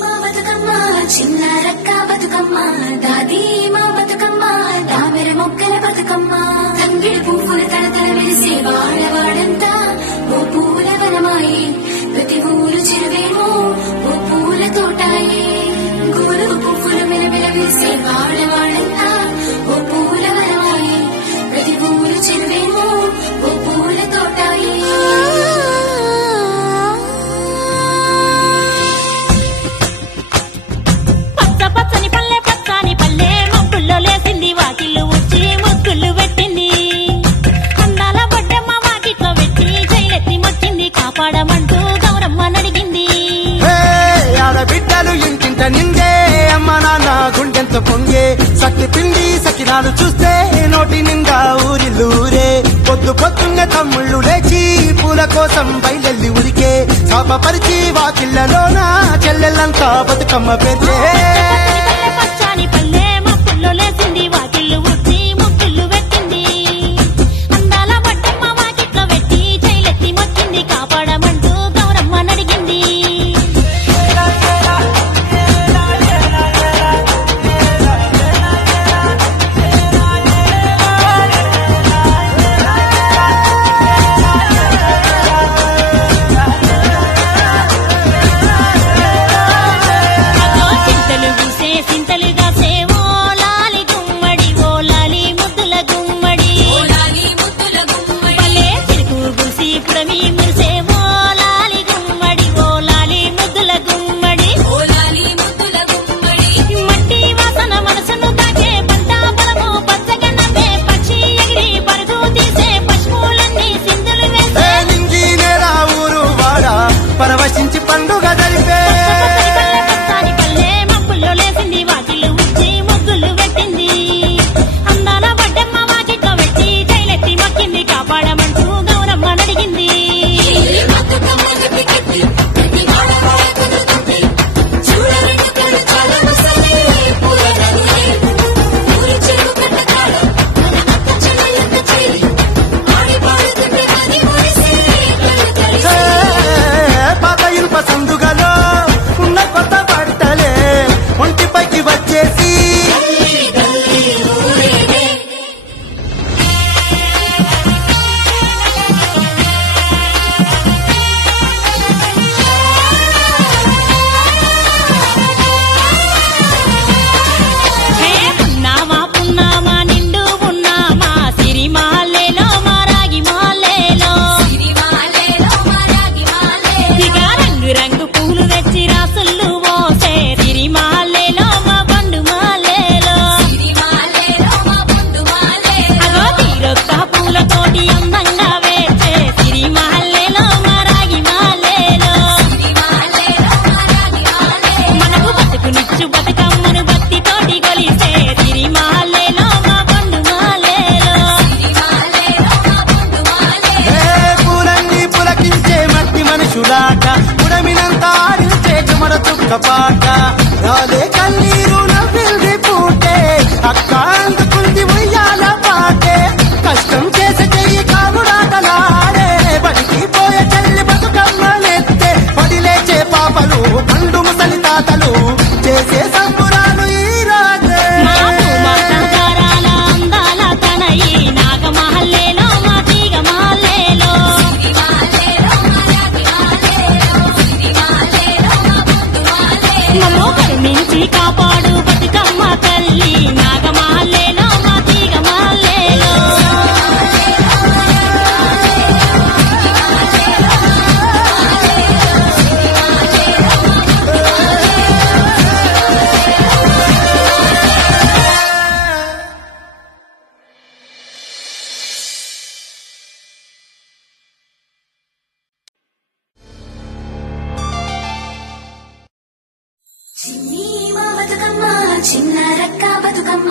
మా బతుకమ్మ చిన్న రక్క బతుకమ్మ దాది మా బతుకమ్మ దామెర మొక్కల బతుకమ్మ తంగిడి పువ్వుల తడతల మెరిసే వాడవాడంతా ఓ పూల వనమాయి ప్రతి ఊరు చెరువేమో ఓ పూల తోటాయి గోరుగు పువ్వులు మెలమెల మెరిసే వాడవాడంతా ఓ పూల వనమాయి ప్రతి ఊరు చెరువేమో ఓ పూల తోటాయి కాపాడమంటూ గౌరమ్మ నడిగింది. ఆడబిడ్డలు ఇంటింట నిండే అమ్మ నాన్న గుండెంత పొంగే సత్తి పిండి సకినాలు చూస్తే నోటి నిండా ఊరిల్లూరే పొద్దు పొద్దున్న తమ్ముళ్ళు లేచి పూల కోసం బయలెల్లి ఉరికే శాపపరిచి వాకిళ్లలోన చెల్లెళ్ళంతా బతుకమ్మ పెద్దే పచ్చాని పల్లె మప్పుల్లో లేసింది వాకిళ్ళు ఉచ్చి ముక్కుళ్ళు పెట్టింది అందాల బట్టమ్మ వాకిట్లో పెట్టి చైలెత్తి మొక్కింది కాపాడమంటూ గౌరమ్మ నడిగింది. పరవశించి పండుగ జరిపే పల్లె మప్పుల్లో లేసింది వాకిళ్ళు ఉచ్చి ముగ్గులు పెట్టింది అందాల బడ్డమ్మ వాకిట్లో పెట్టి చైలెత్తి మొక్కింది కాపాడమంటూ గౌరమ్మ నడిగింది. సందుగలో ఉన్న కొత్త బట్టలే ఒంటిపైకి వచ్చేసి పున్నామా పున్నామా నిండు పున్నామా సిరిమాలేలో మా రాగి మాలేలో ఇక రంగు రంగు పూలు తెచ్చి రాసుళ్ళు మోసే సిరిమాలేలో మా పండు మాలేలో అగో తీరొక్క పూలతోటి అందంగా వేచే సిరిమాలేలో మా రాగి మాలేలో మనకు బతుకునిచ్చు బతుకమ్మను భక్తితోటి కొలిసే సిరిమాలేలో మా పండు మాలేలో పూలన్నీ పులకించే మట్టి మనుషులాట పుడమినంత ఆడించే కుమర చుక్క పాట రాలే కన్నీరు నవ్వింది పూటే అక్క అందుకుంది ఉయ్యాల పాటే కష్టం చేసే చెయ్యి కాముడాటలాడే బడికి పోయే చెల్లి బతుకమ్మనెత్తే పడి లేచే పాపలు పండు ముసలి తాతలు చేసే సంబురాలు ఈ రాజే మాతారాల అందాల తనయి నాగమహల్లేలో మా తీగ మహల్లేలో మమ్మో కరుణించి కాపాడు బతుకమ్మ తల్లి నాగమహల్లేలో మా తీగ మహల్లేలో చిన్ని మా బతుకమ్మ చిన్న రక్క బతుకమ్మ